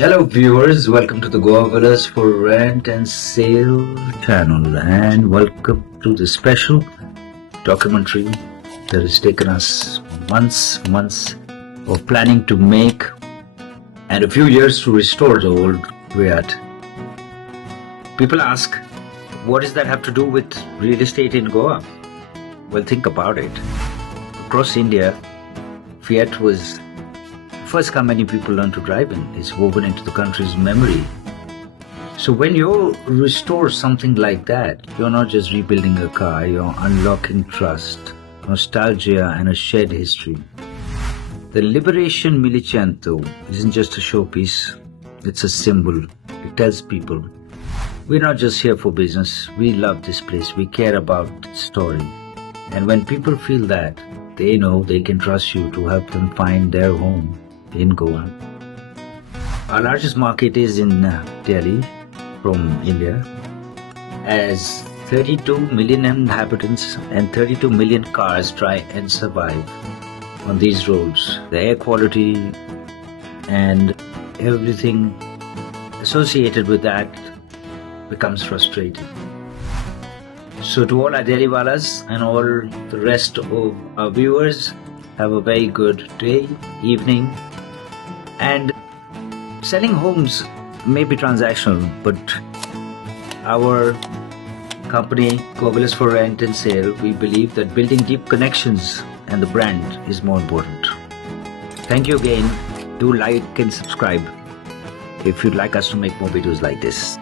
Hello viewers, welcome to the Goa Villas for Rent and Sale channel, and welcome to the special documentary that has taken us months of planning to make and a few years to restore the old Fiat. People ask, what does that have to do with real estate in Goa? Well, think about it. Across India, Fiat was the first car many people learn to drive in. It's woven into the country's memory. So when you restore something like that, you're not just rebuilding a car, you're unlocking trust, nostalgia, and a shared history. The Liberation Milicento isn't just a showpiece, it's a symbol. It tells people, we're not just here for business, we love this place, we care about its story. And when people feel that, they know they can trust you to help them find their home in Goa. Our largest market is in Delhi from India, as 32 million inhabitants and 32 million cars try and survive on these roads. The air quality and everything associated with that becomes frustrating. So to all our Delhiwalas and all the rest of our viewers, have a very good day, evening. And selling homes may be transactional, but our company, Goa Villas for Rent and Sale, we believe that building deep connections and the brand is more important. Thank you again. Do like and subscribe if you'd like us to make more videos like this.